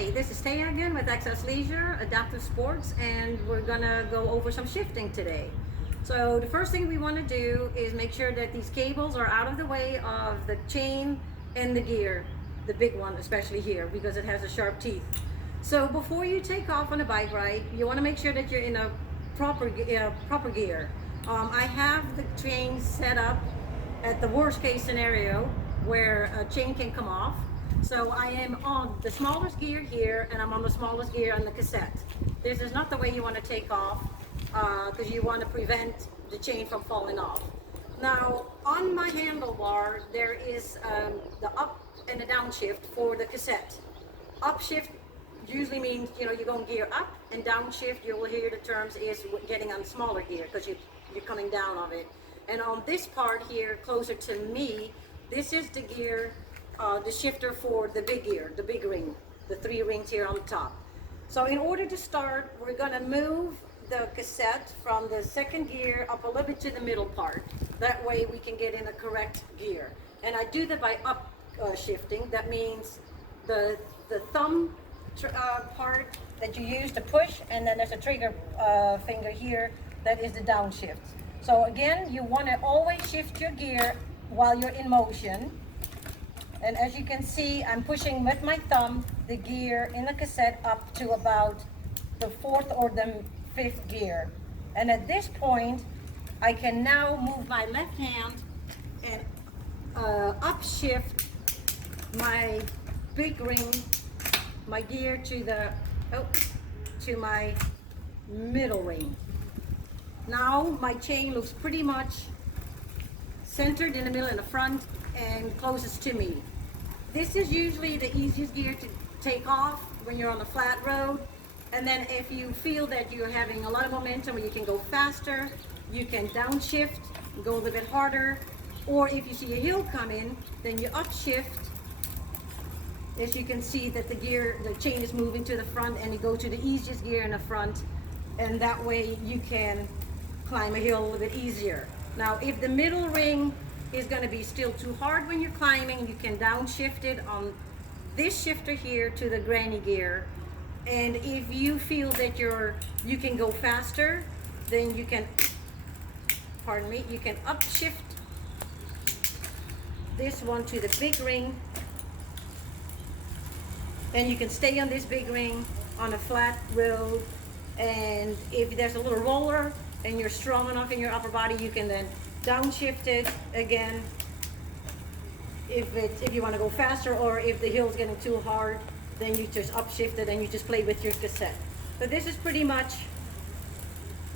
Hi, this is Thea again with Access Leisure, Adaptive Sports, and we're gonna go over some shifting today. So the first thing we want to do is make sure that these cables are out of the way of the chain and the gear, the big one especially here because it has the sharp teeth. So before you take off on a bike ride, you want to make sure that you're in a proper gear. I have the chain set up at the worst case scenario where a chain can come off. So I am on the smallest gear here, and I'm on the smallest gear on the cassette. This is not the way you want to take off because you want to prevent the chain from falling off. Now, on my handlebar, there is the up and the downshift for the cassette. Upshift usually means, you're going gear up, and downshift, you will hear the terms, is getting on smaller gear because you're coming down of it. And on this part here, closer to me, this is the gear, the shifter for the big gear, the big ring, the 3 rings here on the top. So in order to start, we're going to move the cassette from the second gear up a little bit to the middle part. That way we can get in the correct gear. And I do that by up shifting. That means the thumb part that you use to push, and then there's a trigger finger here that is the downshift. So again, you want to always shift your gear while you're in motion. And as you can see, I'm pushing with my thumb the gear in the cassette up to about the 4th or the 5th gear. And at this point, I can now move my left hand and upshift my big ring, my gear to my middle ring. Now my chain looks pretty much centered in the middle in the front and closest to me. This is usually the easiest gear to take off when you're on a flat road. And then if you feel that you're having a lot of momentum or you can go faster, you can downshift, go a little bit harder. Or if you see a hill coming, then you upshift. As you can see that the chain is moving to the front, and you go to the easiest gear in the front, and that way you can climb a hill a little bit easier. Now, if the middle ring is going to be still too hard when you're climbing, you can downshift it on this shifter here to the granny gear. And if you feel that you can go faster, then you can, you can upshift this one to the big ring, and you can stay on this big ring on a flat road. And if there's a little roller and you're strong enough in your upper body, you can then downshift it again if you want to go faster, or if the hill's getting too hard, then you just upshift it and you just play with your cassette. So this is pretty much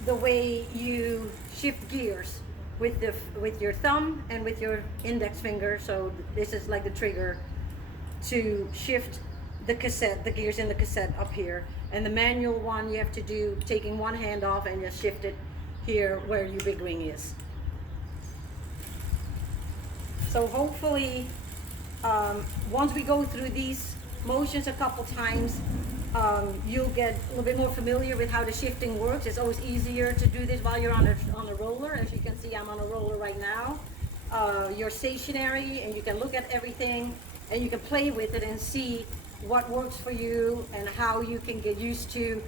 the way you shift gears with your thumb and with your index finger. So this is like the trigger to shift the cassette, the gears in the cassette up here. And the manual one, you have to do taking one hand off and just shift it here where your big ring is. So hopefully, once we go through these motions a couple times, you'll get a little bit more familiar with how the shifting works. It's always easier to do this while you're on a roller. As you can see, I'm on a roller right now. You're stationary, and you can look at everything, and you can play with it and see what works for you and how you can get used to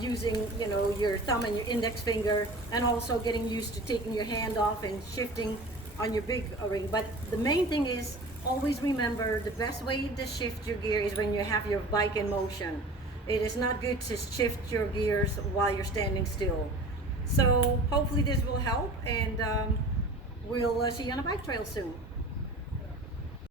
using your thumb and your index finger, and also getting used to taking your hand off and shifting on your big ring. But the main thing is, always remember, the best way to shift your gear is when you have your bike in motion. It is not good to shift your gears while you're standing still. So hopefully this will help, and we'll see you on a bike trail soon.